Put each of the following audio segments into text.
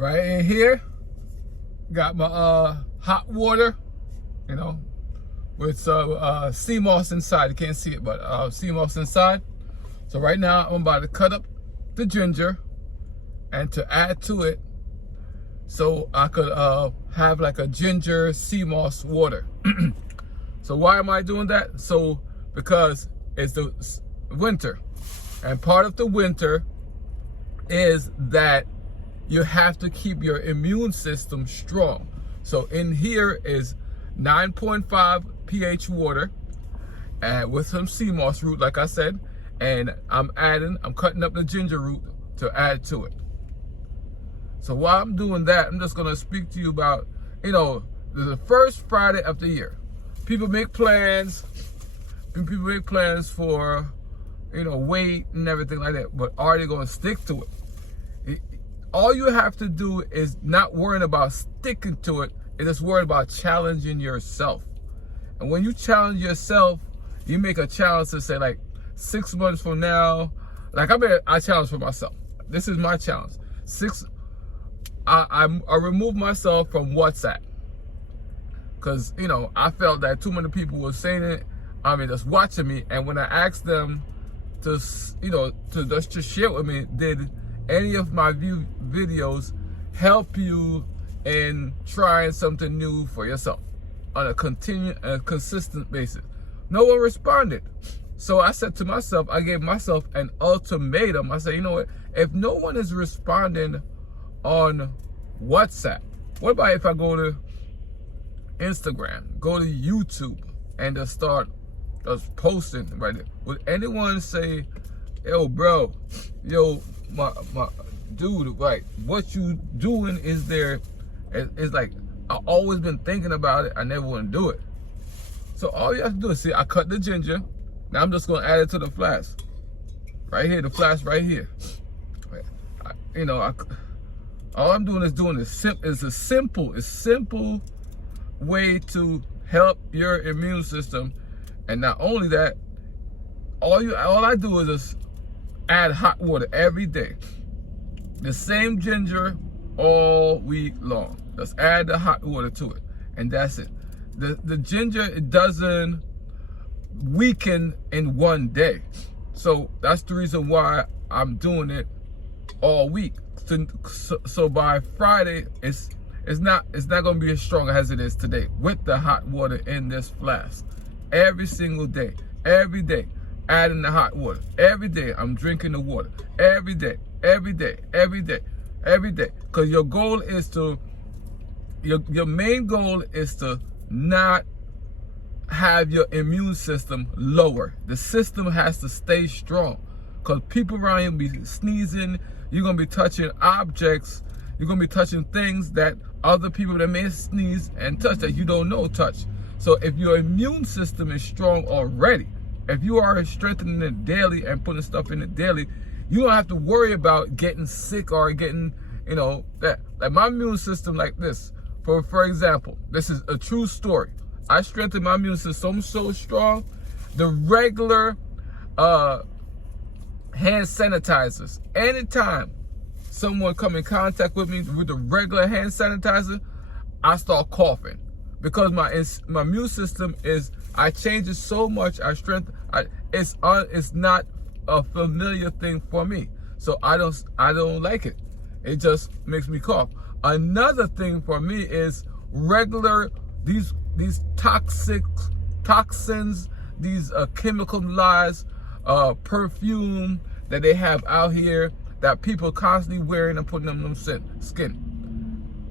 Right in here, got my hot water, you know, with sea moss inside. You can't see it, but sea moss inside. So right now I'm about to cut up the ginger and to add to it so I could have like a ginger sea moss water. So why am I doing that? So because it's the winter, and part of the winter is that you have to keep your immune system strong. So in here is 9.5 pH water and with some sea moss root, like I said, and I'm cutting up the ginger root to add to it. So while I'm doing that, I'm just gonna speak to you about, you know, the first Friday of the year. People make plans for, you know, weight and everything like that, but are they gonna stick to it? All you have to do is not worrying about sticking to it, it's just worrying about challenging yourself. And when you challenge yourself, you make a challenge to say like 6 months from now, like I challenge for myself. This is my challenge. I removed myself from WhatsApp because, you know, I felt that too many people were saying it, just watching me. And when I asked them to, you know, to share with me, did any of my videos help you in trying something new for yourself on a consistent basis? No one responded. So I said to myself, I gave myself an ultimatum. I said, you know what? If no one is responding on WhatsApp, what about if I go to Instagram, go to YouTube, and just start posting right there? Would anyone say, yo, bro, yo, my dude, right, what you doing is there? It's like, I've always been thinking about it, I never want to do it. So all you have to do is see, I cut the ginger. Now I'm just going to add it to the flask. Right here, the flask right here. All I'm doing is a simple way to help your immune system. And not only that, all I do is just add hot water every day. The same ginger all week long. Just add the hot water to it, and that's it. The ginger, it doesn't weaken in one day. So that's the reason why I'm doing it all week. So by Friday, it's not going to be as strong as it is today with the hot water in this flask. Every single day, every day, adding the hot water. Every day, I'm drinking the water. Every day, every day, every day, every day. Because your goal is to, your main goal is to not have your immune system lower. The system has to stay strong. Because people around you be sneezing, you're going to be touching objects, you're going to be touching things that other people that may sneeze and touch that you don't know touch. So if your immune system is strong already, if you are strengthening it daily and putting stuff in it daily, you don't have to worry about getting sick or getting, you know, that. Like my immune system like this. For example, this is a true story. I strengthened my immune system so strong, the regular hand sanitizers, anytime someone come in contact with me with the regular hand sanitizer, I start coughing. Because my immune system is, I change it so much, it's not a familiar thing for me. So I don't like it. It just makes me cough. Another thing for me is regular, these toxins, these chemicalized perfume that they have out here that people constantly wearing and putting on them skin.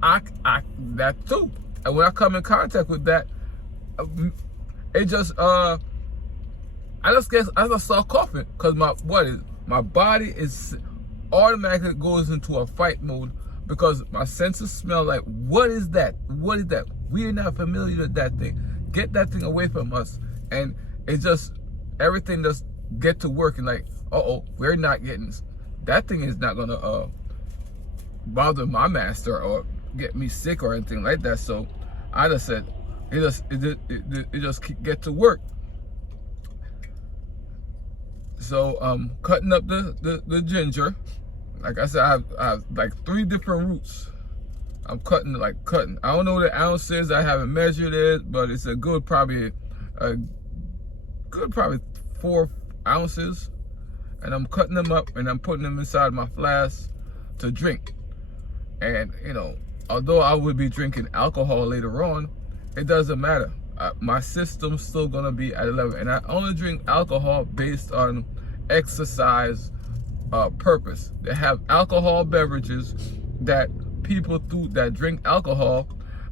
That too. And when I come in contact with that, it just I just start coughing because my body is automatically goes into a fight mode because my senses smell like, what is that? What is that? We're not familiar with that thing. Get that thing away from us. And it just, everything just get to work and like, we're not getting, that thing is not gonna bother my master or get me sick or anything like that. So I just said, it just get to work. So cutting up the ginger, like I said, I have like 3 different roots. I'm cutting. I don't know the ounces. I haven't measured it, but it's a good probably 4 ounces. And I'm cutting them up and I'm putting them inside my flask to drink. And you know, although I would be drinking alcohol later on, it doesn't matter. My system's still gonna be at 11, and I only drink alcohol based on exercise purpose. They have alcohol beverages that people that drink alcohol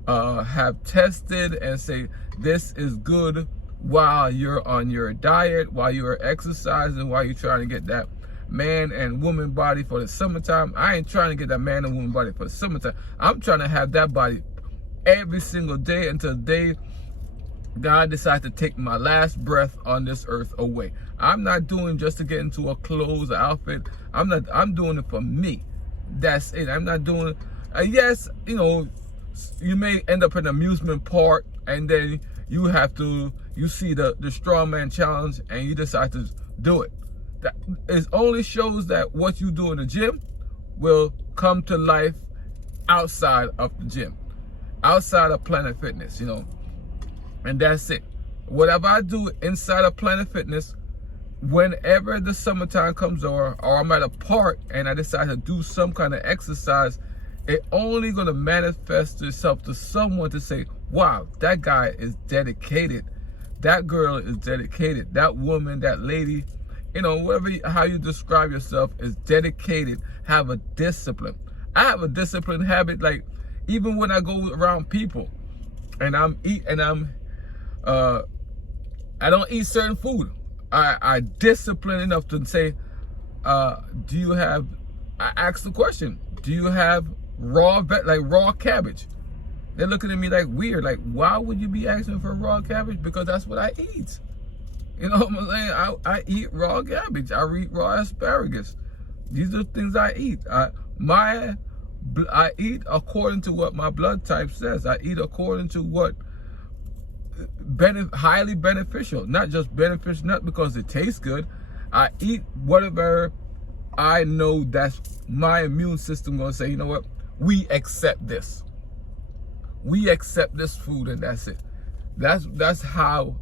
have tested and say this is good while you're on your diet, while you are exercising, while you're trying to get that man and woman body for the summertime. I ain't trying to get that man and woman body for the summertime. I'm trying to have that body every single day until the day God decides to take my last breath on this earth away. I'm not doing just to get into a clothes or outfit. I'm doing it for me. That's it. I'm not doing it. Yes, you know, you may end up in an amusement park and then you see the strongman challenge and you decide to do it. That it only shows that what you do in the gym will come to life outside of the gym, outside of Planet Fitness, you know. And that's it. Whatever I do inside of Planet Fitness, whenever the summertime comes or I'm at a park and I decide to do some kind of exercise, it only gonna manifest itself to someone to say, wow, that guy is dedicated. That girl is dedicated. That woman, that lady, you know, how you describe yourself is dedicated, have a discipline. I have a disciplined habit, like even when I go around people and I don't eat certain food. I discipline enough to say, I ask the question, do you have raw cabbage? They're looking at me like weird, like, why would you be asking for raw cabbage? Because that's what I eat. You know what I'm saying? I eat raw cabbage. I eat raw asparagus. These are things I eat. I eat according to what my blood type says. I eat according to what highly beneficial, not just beneficial, not because it tastes good. I eat whatever I know that's my immune system gonna say, you know what, we accept this. We accept this food and that's it. That's how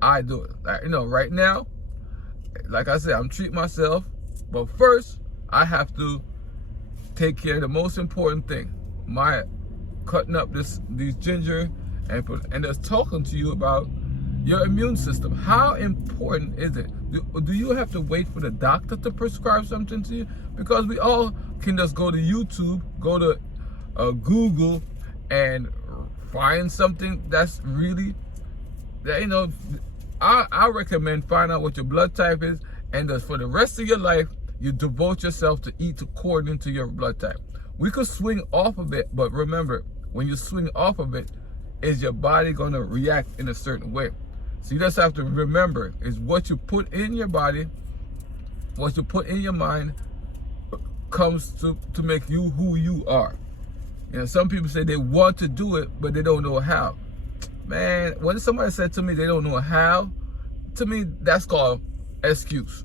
I do it. Like, you know, right now, like I said, I'm treating myself, but first I have to take care of the most important thing. My cutting up these ginger and just talking to you about your immune system. How important is it? Do you have to wait for the doctor to prescribe something to you? Because we all can just go to YouTube, go to Google, and find something that's really, you know, I recommend find out what your blood type is, and just for the rest of your life, you devote yourself to eat according to your blood type. We could swing off of it, but remember, when you swing off of it, is your body going to react in a certain way? So you just have to remember, is what you put in your body, what you put in your mind, comes to make you who you are. You know, some people say they want to do it, but they don't know how. Man, when somebody said to me they don't know how, to me, that's called excuse.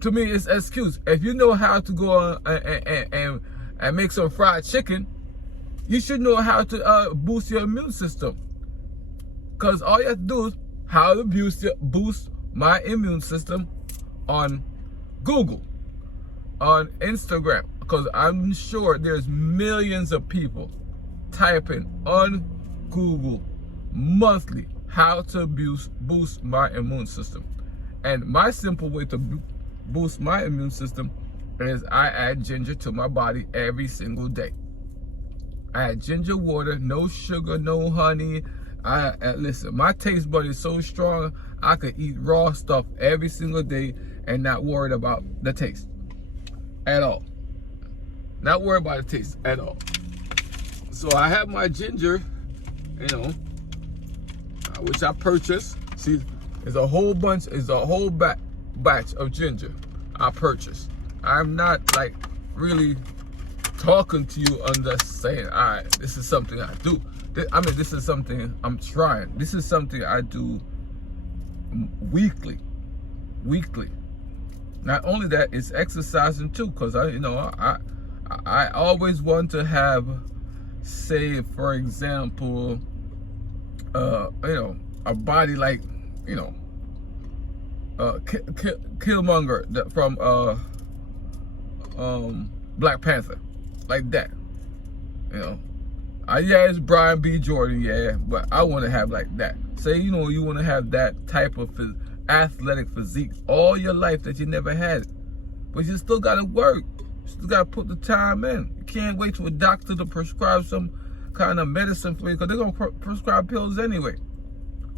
To me, it's excuse. If you know how to go on and make some fried chicken, you should know how to boost your immune system. Because all you have to do is how to boost my immune system on Google, on Instagram. Because I'm sure there's millions of people typing on Google monthly how to boost my immune system. And my simple way to boost my immune system is I add ginger to my body every single day. I add ginger water, no sugar, no honey. Listen, my taste bud is so strong, I could eat raw stuff every single day and not worried about the taste at all. Not worried about the taste at all. So I have my ginger, you know, which I purchased. See, there's a whole bunch, batch of ginger I purchased. I'm not like really talking to you on just saying, all right, this is something I do. I mean, this is something I'm trying. This is something I do weekly. Not only that, it's exercising too, because I always want to have, say for example, a body like, Killmonger from Black Panther, like that. Yeah, it's Brian B. Jordan, yeah, but I want to have like that. Say, you want to have that type of athletic physique all your life that you never had it. But you still got to work. You still got to put the time in. You can't wait for a doctor to prescribe some kind of medicine for you, because they're going to prescribe pills anyway.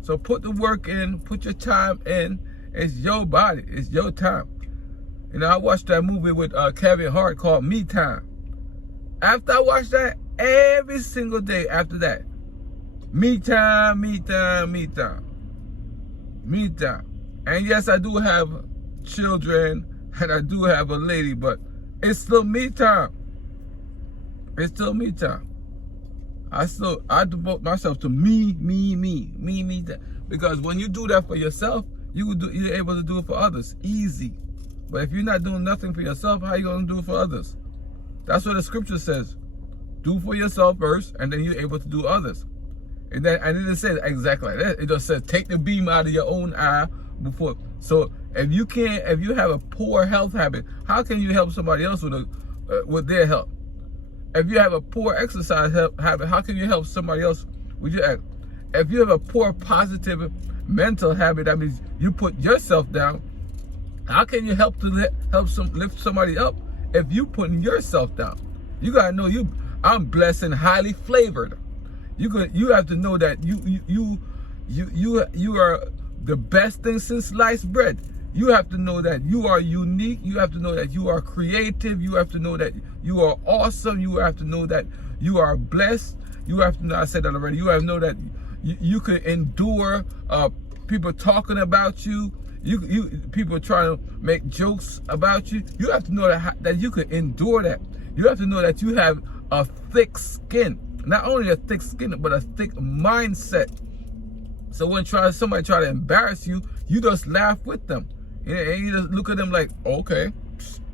So put the work in, put your time in. It's your body. It's your time. I watched that movie with Kevin Hart called Me Time. After I watched that, every single day after that, me time, me time, me time, me time. And yes, I do have children and I do have a lady, but it's still me time. It's still me time. I devote myself to me. Because when you do that for yourself, you're able to do it for others. Easy. But if you're not doing nothing for yourself, how are you going to do it for others? That's what the scripture says. Do for yourself first, and then you're able to do others. And then it didn't say exactly like that. It just says take the beam out of your own eye before. So if you have a poor health habit, how can you help somebody else with their health? If you have a poor exercise habit, how can you help somebody else with your act? If you have a poor positive mental habit, that means you put yourself down. How can you help lift somebody up if you putting yourself down? You gotta know I'm blessed and highly flavored. You have to know that you are the best thing since sliced bread. You have to know that you are unique. You have to know that you are creative. You have to know that you are awesome. You have to know that you are blessed. You have to know, I said that already. You have to know that you can endure people talking about you. People trying to make jokes about you. You have to know that you can endure that. You have to know that you have a thick skin. Not only a thick skin, but a thick mindset. So when somebody try to embarrass you, you just laugh with them. And you just look at them like, okay,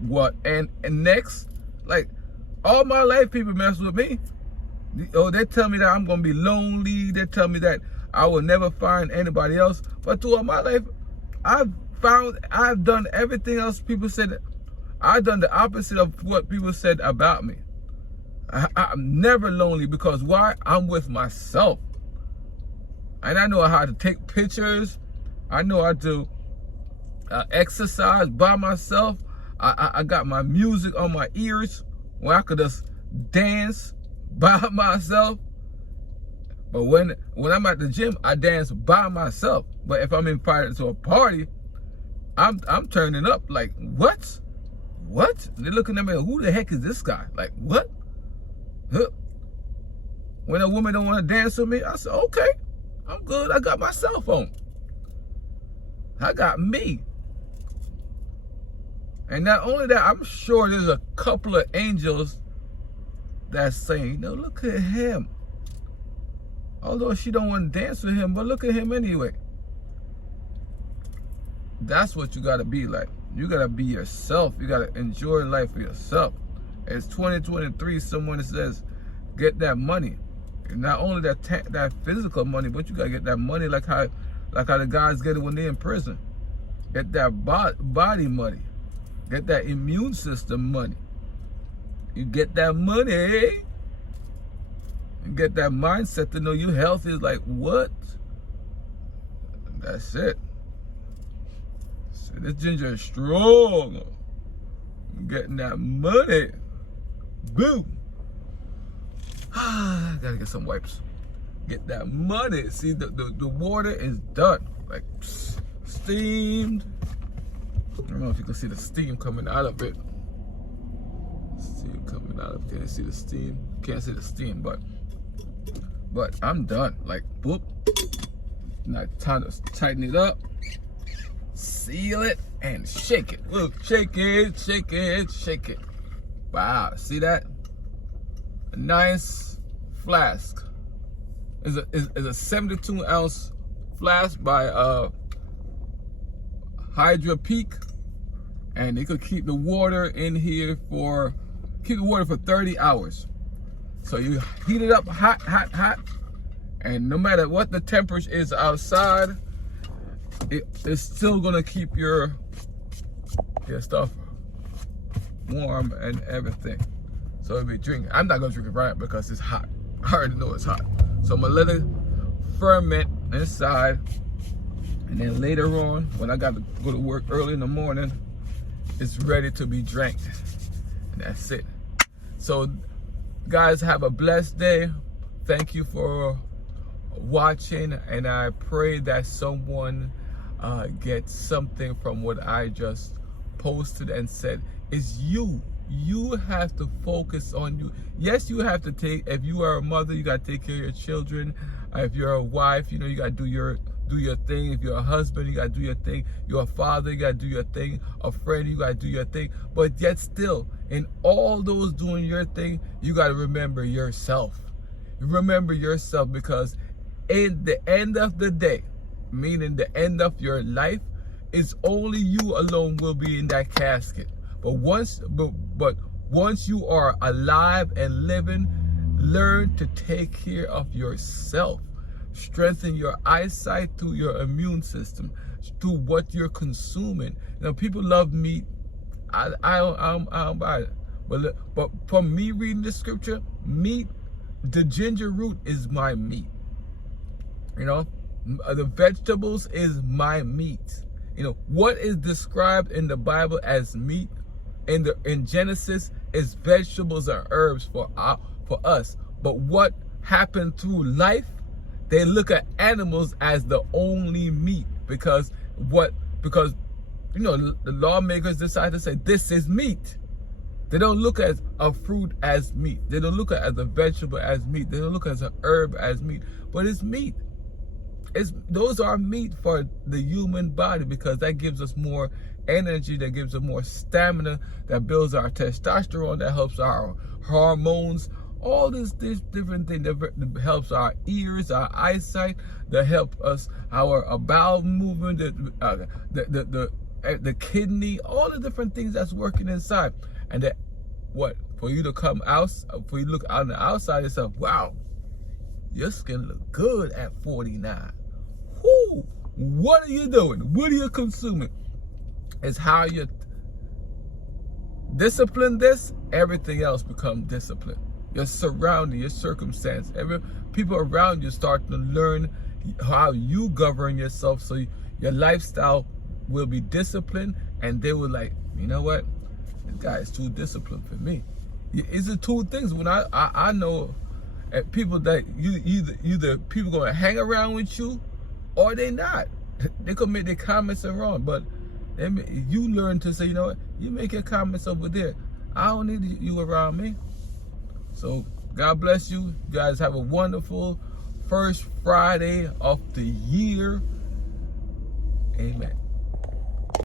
what? And next, like, all my life people mess with me. Oh, they tell me that I'm going to be lonely. They tell me that I will never find anybody else. But throughout my life, I've done everything else people said. I've done the opposite of what people said about me. I'm never lonely, because why? I'm with myself. And I know how to take pictures. I know how to exercise by myself. I got my music on my ears where I could just dance by myself. But when I'm at the gym, I dance by myself. But if I'm invited to a party, I'm turning up like, what? What? They're looking at me, who the heck is this guy? Like, what? Huh? When a woman don't want to dance with me, I say, okay, I'm good. I got my cell phone. I got me. And not only that, I'm sure there's a couple of angels that's saying, no, look at him. Although she don't want to dance with him, but look at him anyway. That's what you got to be like. You got to be yourself. You got to enjoy life for yourself. It's 2023. Someone says, get that money. And not only that physical money, but you got to get that money like how the guys get it when they're in prison. Get that body money. Get that immune system money. You get that money. You get that mindset to know your health is like, what? That's it. So this ginger is strong. I'm getting that money. Boom. Gotta get some wipes. Get that money. See, the water is done. Like, steamed. I don't know if you can see the steam coming out of it. Steam coming out of it. Can't see the steam. Can't see the steam, but I'm done. Like, boop. Now time to tighten it up, seal it, and shake it. Look, shake it, shake it, shake it. Wow, see that? A nice flask. Is a 72-ounce flask by Hydra Peak. and it could keep the water in here for 30 hours. So you heat it up hot, and no matter what the temperature is outside, it's still gonna keep your stuff warm and everything. So if you drink, I'm not gonna drink it right because it's hot. I already know it's hot. So I'm gonna let it ferment inside, and then later on, when I got to go to work early in the morning, it's ready to be drank. And that's it. So guys, have a blessed day. Thank you for watching, and I pray that someone gets something from what I just posted and said. It's you have to focus on you. Yes, you have to take, if you are a mother, you got to take care of your children. If you're a wife, you know, you got to do your thing. If you're a husband, you got to do your thing. You're a father, you got to do your thing. A friend, you got to do your thing. But yet still, in all those doing your thing, you got to remember yourself. Remember yourself, because in the end of the day, meaning the end of your life, it's only you alone will be in that casket. But once you are alive and living, learn to take care of yourself. Strengthen your eyesight through your immune system, through what you're consuming. You know, people love meat. I don't buy it. But from me reading the scripture, meat, the ginger root is my meat. You know, the vegetables is my meat. You know, what is described in the Bible as meat in Genesis is vegetables and herbs for us. But what happened through life, they look at animals as the only meat, because you know, the lawmakers decide to say this is meat. They don't look at a fruit as meat. They don't look at a vegetable as meat. They don't look at an herb as meat. But it's meat. Those are meat for the human body, because that gives us more energy, that gives us more stamina, that builds our testosterone, that helps our hormones, all this different thing that helps our ears, our eyesight, that help us our bowel movement, the kidney, all the different things that's working inside. And that for you to come out, for you to look on the outside and say, wow, your skin look good at 49. Whoo! What are you doing? What are you consuming? It's how you discipline this, everything else becomes discipline. Your surrounding, your circumstance, people around you start to learn how you govern yourself, so your lifestyle will be disciplined, and they will like, you know what? This guy is too disciplined for me. It's the two things. When I know people that either people gonna hang around with you, or they not. They could make their comments are wrong, but you learn to say, you know what, you make your comments over there. I don't need you around me. So God bless you. You guys have a wonderful first Friday of the year. Amen.